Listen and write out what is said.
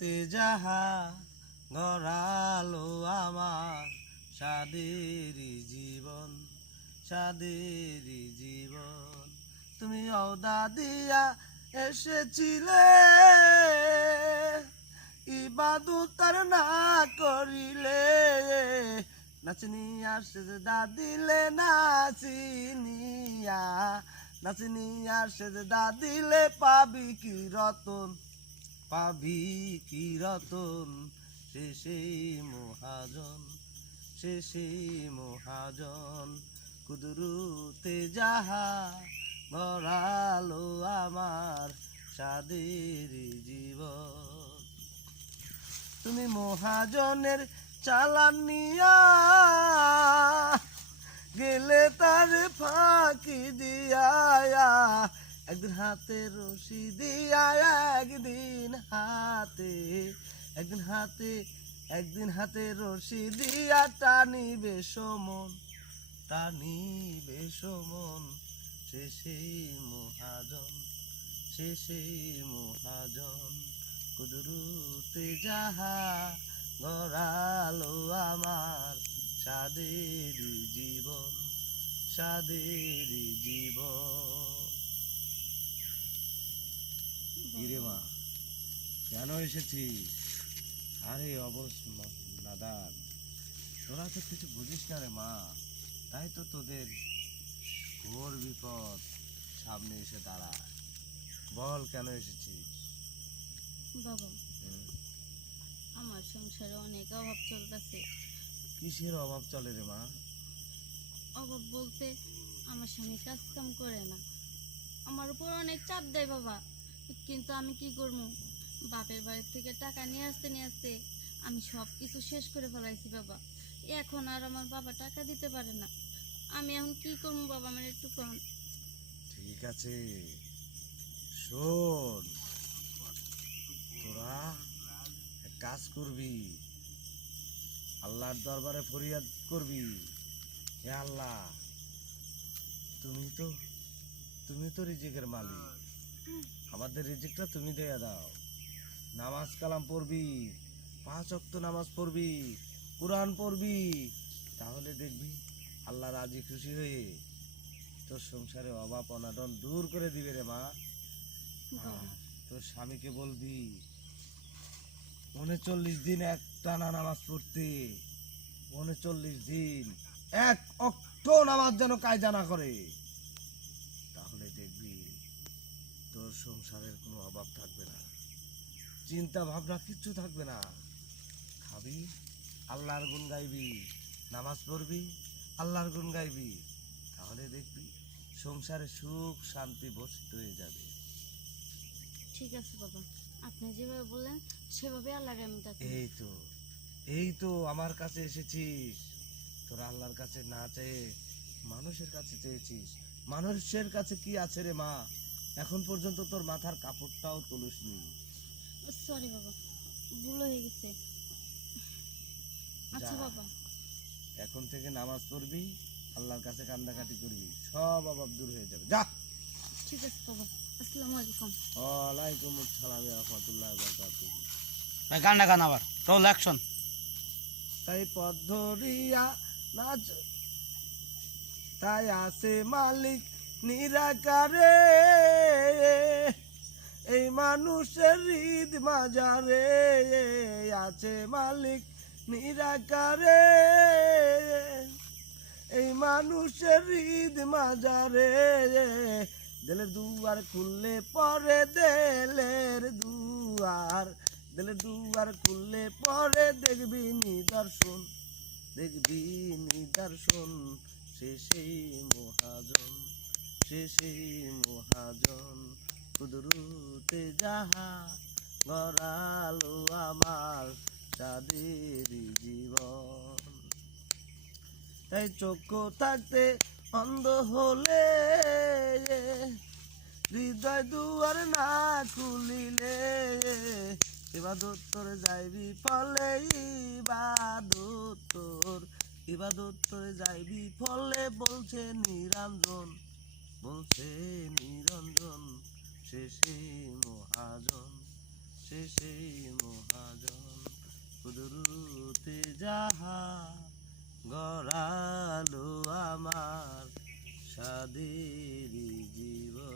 তে যাহা গড়ালো আমার সাদেরই জীবন, সাদেরই জীবন। তুমি অওদা দিয়া এসেছিলে, ইবাদত আর না করিলে, নাচনিয়া সেজদা দিলে নাচিনিয়া, নাচনিয়া সেজদা দিলে পাবি কি রতন, পাবি কি রতন। সে সেই মহাজন, সে সেই মহাজন। কুদরতে যাহা গড়ালো আমার সাদের জীবন। তুমি মহাজনের চালান নিয়া গেলে তার ফাঁকি দিয়া, একদিন হাতে রশি দিয়া, একদিন হাতে, একদিন হাতে, একদিন হাতে রশি দিয়া টানিবে সমন, টানিবে সমন। সে সেই মহাজন, সে সেই মহাজন। কুদরতে যাহা গড়ালো আমার সাদেরই জীবন, সাদেরই জীবন। কিরে মা, কেন এসেছিস? আরে নাদান, তোরা তো কিছু বুঝিস না রে মা, তাই তো তোদের ঘোর বিপদ সামনে এসে দাঁড়ায়। বল কেন এসেছিস? বাবা, আমার সংসারে অনেক অভাব চলতেছে। কিসের অভাব চলে রে মা? অভাব বলতে আমার স্বামী কাজ কাম করে না, আমার উপর অনেক চাপ দেয় বাবা। কিন্তু আমি কি করবো, বাপের বাড়ি থেকে টাকা নিয়ে আসতে আমি সব কিছু শেষ করে ফেলাইছি বাবা। এখন আর আমার বাবা টাকা দিতে পারে না। আমি এখন কি করবো বাবা, আমার একটু কম। ঠিক আছে, শোন, তোরা এক কাজ করবি, আল্লাহর দরবারে ফরিয়াদ করবি, হে আল্লাহ, তুমি তো রিজিকের মালিক, আমাদের রিজিকটা তুমি দিয়ে দাও। নামাজ কালাম পড়বি, 5 ওয়াক্ত নামাজ পড়বি, কোরআন পড়বি, তাহলে দেখবি আল্লাহ রাজি খুশি হয়ে তোর সংসারে অভাব অনাটন দূর করে দিবে রে মা। আর তোর স্বামীকে বলবি 39 দিন এক টানা নামাজ পড়তে, 39 দিন এক অক্ত নামাজ যেন কায়দা না করে, তাহলে দেখবি তোর সংসারের কোনো অভাব থাকবে না, চিন্তা ভাবনা কিচ্ছু থাকবে না। খাবি, আল্লাহর গুণ গাইবি, নামাজ পড়বি, আল্লাহর গুণ গাইবি, তাহলে দেখবি সংসারে সুখ শান্তি বসিত হয়ে যাবে। ঠিক আছে বাবা, আপনি যেভাবে বললেন সেভাবে আল্লাহর আমি ডাকবো। এই তো আমার কাছে এসেছিস, তোরা আল্লাহর কাছে না চেয়ে মানুষের কাছে চেয়েছিস। মানুষের কাছে কি আছে রে মা? এখন পর্যন্ত তোর মাথার কাপড়টাও তুলিসনি। সরি বাবা, ভুল হয়ে গেছে। আচ্ছা যা, বাবা, এখন থেকে নামাজ পড়বি, আল্লাহর কাছে কান্দাকাটি করবি, সব অভাব দূর হয়ে যাবে। যা। ঠিক আছে বাবা, আসসালামু আলাইকুম। ওয়ালাইকুম আসসালাম রাহমাতুল্লাহি ওয়া বারাকাতুহু। ভাই গানটা গান আবার রোল অ্যাকশন। তাই পথ ধরিয়া নাচ, তাই আছে মালিক নিরাকারে, এই মানুষের হৃদ মাজারে আছে মালিক নিরাকারে, এই মানুষের হৃদ মাজারে। দিলের দুয়ার খুললে পরে, দিলের দুয়ার, দিলের দুয়ার খুললে পরে দেখবি নিদর্শন, দেখবি নিদর্শন। সে সেই মহাজন, সে সেই মহাজন। কুদরতে যাহা গড়ালো আমার সাদেরই জীবন। তাই চক্ষু থাকতে অন্ধ হলে, হৃদয় দুয়ার না খুলিলে, ইবাদত তোর যাইবি ফলে, ইবাদত তোর, ইবাদত তোর যাইবি ফলে। বলছে নিরঞ্জন, বলছে নিরঞ্জন। সে সেই মহাজন, সে সেই মহাজন। যাহা গড়ালো আমার সাদেরই জীবন।